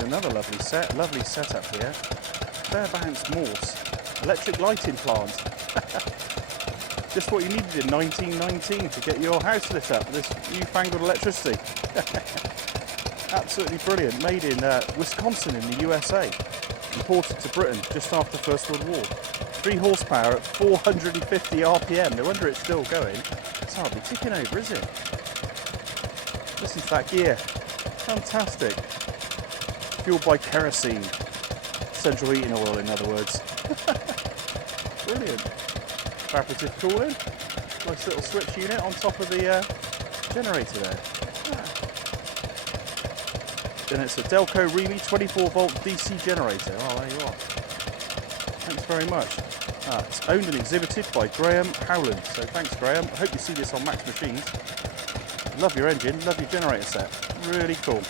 is another lovely setup here. Fairbanks Morse, electric lighting plant. Just what you needed in 1919 to get your house lit up, this newfangled electricity. Absolutely brilliant, made in Wisconsin in the USA, imported to Britain just after the First World War. 3 horsepower at 450 RPM, no wonder it's still going. It's hardly ticking over, is it? Listen to that gear, fantastic. Fueled by kerosene, central heating oil in other words. Brilliant. Evaporative cooling, nice little switch unit on top of the generator there. Then it's a Delco Remy 24 volt DC generator. Oh, there you are. Thanks very much. It's owned and exhibited by Graham Howland. So thanks, Graham. I hope you see this on Max Machines. Love your engine, love your generator set. Really cool.